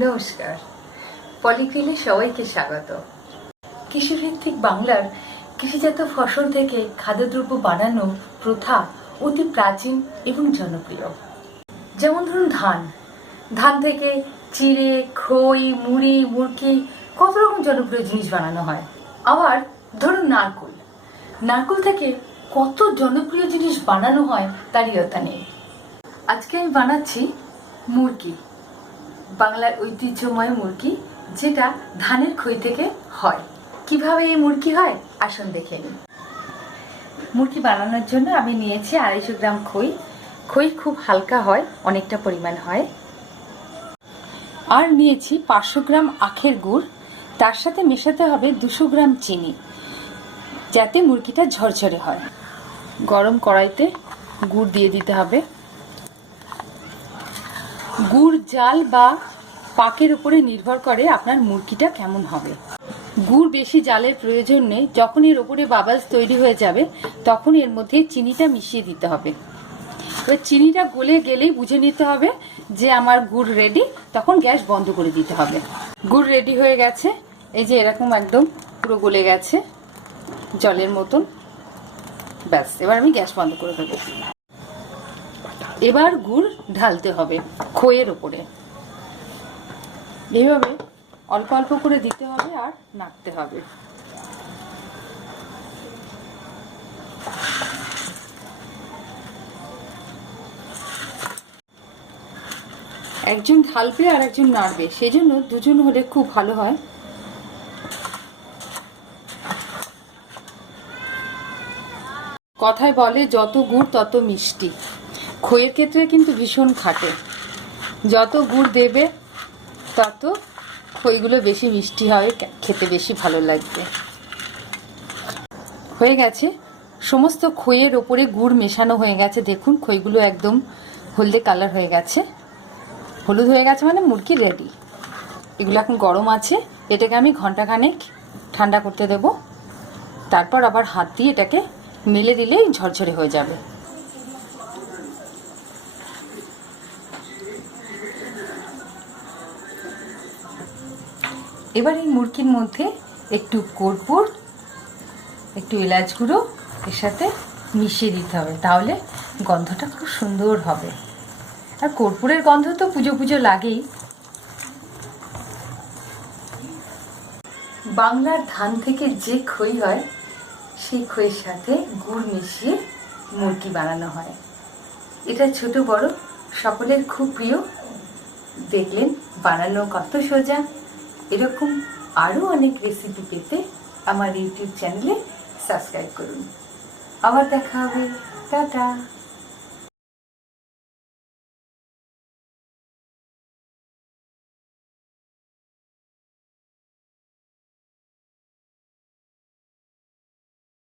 নমস্কার, পলিগ্রিলে সবাইকে স্বাগত। কৃষিভিত্তিক বাংলার কৃষিজাত ফসল থেকে খাদ্যদ্রব্য বানানো প্রথা অতি প্রাচীন এবং জনপ্রিয়। যেমন ধরুন ধান থেকে চিড়ে, খই, মুড়ি, মুরকি কত রকম জনপ্রিয় জিনিস বানানো হয়। আবার ধরুন নারকেল থেকে কত জনপ্রিয় জিনিস বানানো হয় তার ইয়ত্তা নেই। আজকে আমি বানাচ্ছি মুরকি, বাংলার ঐতিহ্যময় মুরকি, যেটা ধানের খই থেকে হয়। কিভাবে এই মুরকি হয় আসুন দেখে নিই। মুরকি বানানোর জন্য আমি নিয়েছি 250 গ্রাম খই। খই খুব হালকা হয়, অনেকটা পরিমাণ হয়। আর নিয়েছি 500 গ্রাম আখের গুড়, তার সাথে মেশাতে হবে 200 গ্রাম চিনি, যাতে মুরকিটা ঝরঝরে হয়। গরম কড়াইতে গুড় দিয়ে দিতে হবে। গুড় জাল বা পাকের উপরে নির্ভর করে আপনার মুরকিটা কেমন হবে। গুড় বেশি জালের প্রয়োজন নেই। যখন এর উপরে বাবলস তৈরি হয়ে যাবে তখন এর মধ্যে চিনিটা মিশিয়ে দিতে হবে। এবার চিনিটা গলে গেলেই বুঝে নিতে হবে যে আমার গুড় রেডি, তখন গ্যাস বন্ধ করে দিতে হবে। গুড় রেডি হয়ে গেছে, এই যে এরকম একদম পুরো গলে গেছে জলের মতন। ব্যাস, এবার আমি গ্যাস বন্ধ করে দেবো। এবার গুড় ঢালতে হবে খইয়ের ওপরে। এইভাবে অল্প অল্প করে দিতে হবে আর নাড়তে হবে। একজন ঢালবে আর একজন নাড়বে, সেই জন্য দুজন হলে খুব ভালো হয়। কথায় বলে যত গুড় তত মিষ্টি। খইয়ের ক্ষেত্রে কিন্তু ভীষণ খাটে। যত গুড় দেবে তত খইগুলো বেশি মিষ্টি হবে, খেতে বেশি ভালো লাগবে। হয়ে গেছে, সমস্ত খইয়ের ওপরে গুড় মেশানো হয়ে গেছে। দেখুন খইগুলো একদম হলদে কালার হয়ে গেছে, হলুদ হয়ে গেছে, মানে মুরগি রেডি। এগুলো এখন গরম আছে, এটাকে আমি ঘন্টাখানেক ঠান্ডা করতে দেব। তারপর আবার হাত দিয়ে এটাকে মেলে দিলেই ঝরঝরে হয়ে যাবে। এবার এই মুরগির মধ্যে একটু কর্পূর, একটু এলাচ গুঁড়ো এর সাথে মিশিয়ে দিতে হবে, তাহলে গন্ধটা খুব সুন্দর হবে। আর কর্পূরের গন্ধ তো পুজো পুজো লাগেই। বাংলার ধান থেকে যে খই হয় সেই খইয়ের সাথে গুড় মিশিয়ে মুরকি বানানো হয়। এটা ছোট বড় সকলের খুব প্রিয়। দেখলেন বানানো কত সোজা। এরকম আরও অনেক রেসিপি পেতে আমার ইউটিউব চ্যানেলে সাবস্ক্রাইব করুন। আবার দেখা হবে। টাটা।